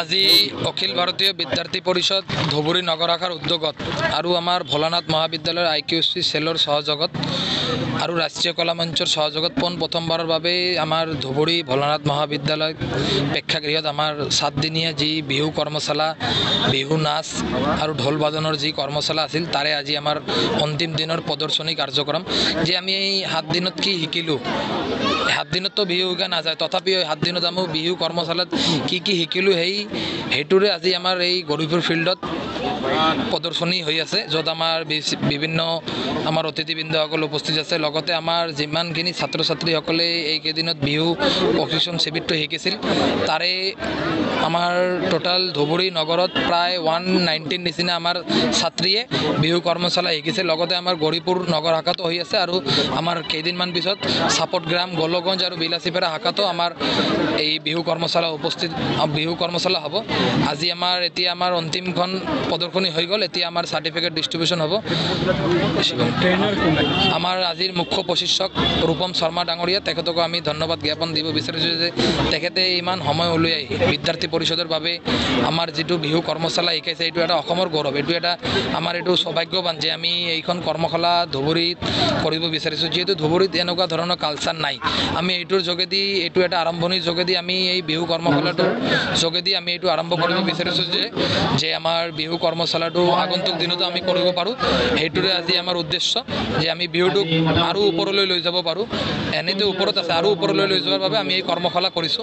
আজি অখিল ভাৰতীয় বিদ্যাर्थী পৰিষদ ধুবুৰী নগৰ শাখাৰ উদ্যোগত আৰু আমাৰ ভোলানাথ মহাবিদ্যালয়ৰ IQC সেলৰ সহযোগত আৰু ৰাষ্ট্ৰীয় কলা মঞ্চৰ সহযোগত প্ৰথমবাৰৰ বাবে আমাৰ ধুবুৰী ভোলানাথ মহাবিদ্যালয় প্ৰেক্ষাগৃহত আমাৰ 7 দিনীয়া যি বিহু কৰ্মশালা বিহু নাচ আৰু ঢোল বাদনৰ যি কৰ্মশালা আছিল তাৰে আজি আমাৰ অন্তিম দিনৰ প্ৰদৰ্শনী কাৰ্যক্ৰম যে আমি এই 7 দিনত কি শিকিলো 7 দিনত তো বিহু শিকা নাযায় তথাপি 7 দিনত আমি বিহু কৰ্মশালাত কি শিকিলো হেইটোৰে আজি আমাৰ এই গৰিপুৰ ফিল্ডত প্ৰদৰ্শনী হৈ আছে যত আমাৰ বিভিন্ন আমাৰ অতিথিবৃন্দসকল উপস্থিত আছে লগতে আমাৰ যিমানখিনি ছাত্ৰ ছাত্ৰীসকলে এই কেইদিনত বিহু প্ৰশিক্ষণ শিবিৰটো শিকিছিল তাৰে আমাৰ টোটাল ধুবুৰী নগৰত প্ৰায় 119 নিচিনা আমাৰ ছাত্ৰীয়ে বিহু কৰ্মশালা শিকিছে লগতে আমাৰ গৰিপুৰ নগৰ শাখাতো হৈ আছে আৰু আমাৰ কেইদিনমান পিছত সাপটগ্ৰাম গোলগঞ্জ আৰু বিলাসীপাৰা শাখাতো আমাৰ এই বিহু কৰ্মশালা হ'ব আজি আমাৰ এতিয়া আমাৰ অন্তিমখন প্ৰদৰ্শনী হৈ গ'ল এতিয়া আমাৰ সাৰ্টিফিকেট ডিস্ট্ৰিবিউশন হ'ব আমাৰ আজিৰ মুখ্য প্ৰশিক্ষক ৰূপম শৰ্মা ডাঙৰীয়া তেখেতক আমি ধন্যবাদ জ্ঞাপন দিব বিচাৰিছো যে তেখেতে ইমান সময় উলিয়াই বিদ্যাৰ্থী পৰিষদৰ বাবে আমাৰ যেটো বিহু কৰ্মশালা শিকাইছে এটো এটা অসমৰ গৌৰৱ এটো এটা আমাৰ এটো সৌভাগ্যবান যে আমি এইখন কৰ্মশালা ধুবুৰীত কৰিব বিচাৰিছো যেটো ধুবুৰীত এনেকুৱা ধৰণৰ কালচাৰ নাই আমি এইটোৰ যোগেদি এটো এটা আৰম্ভণিৰ যোগেদি আমি এই বিহু কৰ্মশালাটোৰ যোগেদি আমি এটো আৰম্ভ কৰিব বিচাৰিছো যে আমাৰ বিহু কৰ্মশালাটো আগন্তুক দিনতো আমি কৰিব পাৰো হেইটোৰে আজি আমাৰ উদ্দেশ্য যে আমি বিহুটো আৰু ওপৰলৈ লৈ যাব পাৰো এনেতে ওপৰত আছে আৰু ওপৰলৈ লৈ যোৱাৰ বাবে আমি এই কৰ্মশালা কৰিছো